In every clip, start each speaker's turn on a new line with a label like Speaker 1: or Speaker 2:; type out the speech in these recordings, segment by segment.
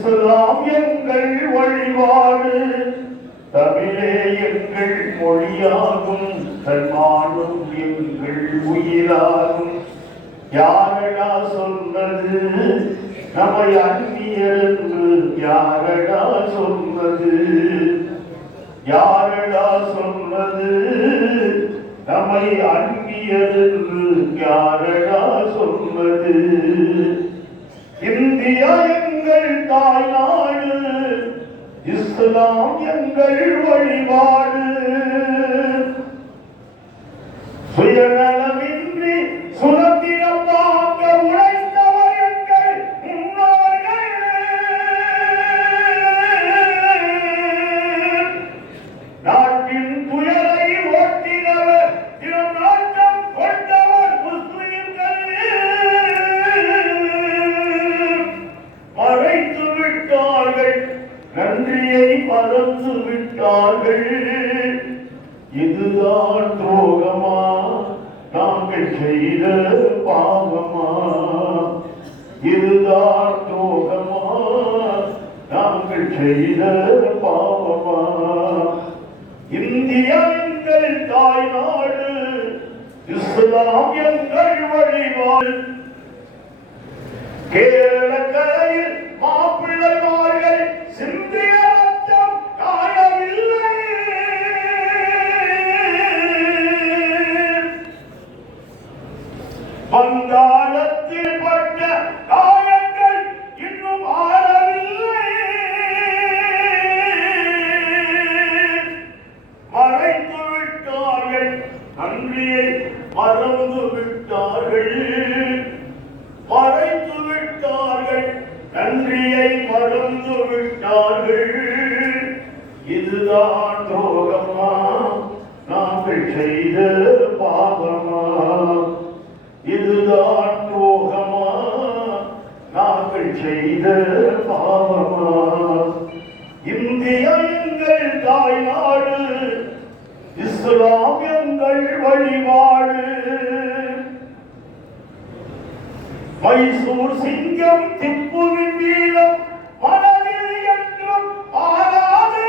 Speaker 1: இஸ்லாம் எங்கள் வழிபாடு. தமிழே எங்கள் மொழியாகும் தன்மானும் எங்கள் உயிராகும். யாரடா சொன்னது? நம்மை அந்நியர் என்று யாரடா சொன்னது? யாரடா சொன்னது? நம்மை அந்நியர் என்று யாரடா சொன்னது? இந்தியா எங்கள் தாய்நாடு இஸ்லாம் எங்கள் வழிபாடு. விட்டார்கள். நன்றியை மறந்து விட்டார்கள். இதுதான் துரோகமா? நாங்கள் செய்த பாவமா? இதுதான் துரோகமா? நாங்கள் செய்த பாவமா? இந்தியா எங்கள் தாய்நாடு இஸ்லாம் எங்கள் வழிபாடு. கேரள மறந்து விட்டார்கள் மறைத்து விட்டார்கள் நன்றியை மறந்து விட்டார்கள் இதுதான் துரோகமா? நாங்கள் செய்த பாவமா? இதுதான் துரோகமா? நாங்கள் செய்த பாவமா? இந்தியா எங்கள் தாய்நாடு இஸ்லாமிய எங்கள் வழிபாடு. மைசூர் சிங்கம் திப்புவின் வீரம் மனதில் என்றும் ஆறாது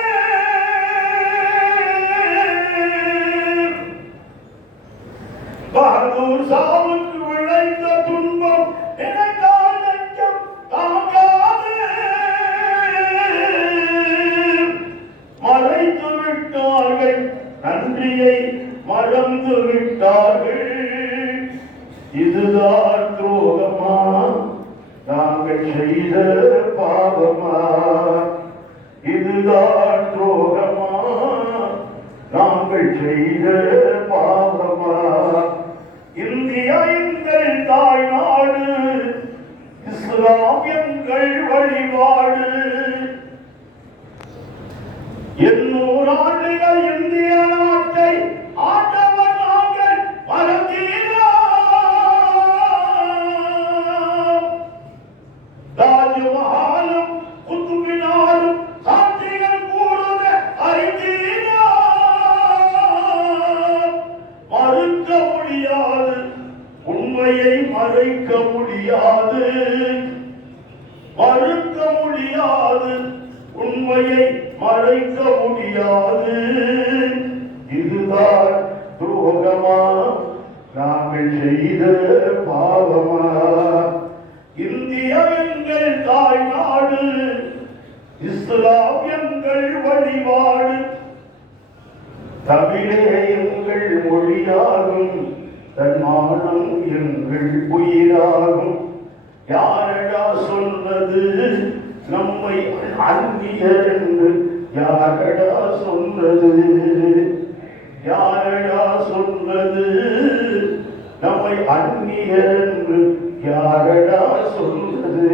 Speaker 1: பகதூர் சாவுக்கு விளைந்த துன்பம் நினைத்தால் நெஞ்சம் தாங்காது. மறைத்து விட்டார்கள் நன்றியை மறந்து விட்டார்கள் இதுதான் துரோகமா? நாங்கள் செய்த பாவமா? இதுதான் துரோகமா? நாங்கள் செய்த பாவமா? இந்தியா எங்கள் தாய் நாடு இஸ்லாம் எங்கள் வழிபாடு. எண்ணூறு ஆண்டுகள் இந்திய நாட்டை ஆண்டவர் நாங்கள் மறந்தீரா தாஜ்மஹாலும் குத்துபினாலும் சாட்சிகள் கூடுத அறிந்தீரா மறுக்க முடியாது உண்மையை மறைக்க முடியாது. மறுக்க முடியாது உண்மையை மறைக்க முடியாது இதுதான் துரோகமா நாங்கள் செய்த பாவமா இந்தியா எங்கள் தாய்நாடு இஸ்லாம் எங்கள் வழிபாடு. தமிழே எங்கள் மொழியாகும் தன்மானம் எங்கள் உயிராகும். யாரடா சொன்னது? நம்மை அந்நியர் என்று யாரடா சொன்னது? யாரடா சொன்னது? நம்மை அந்நியர் என்று யாரடா சொல்வது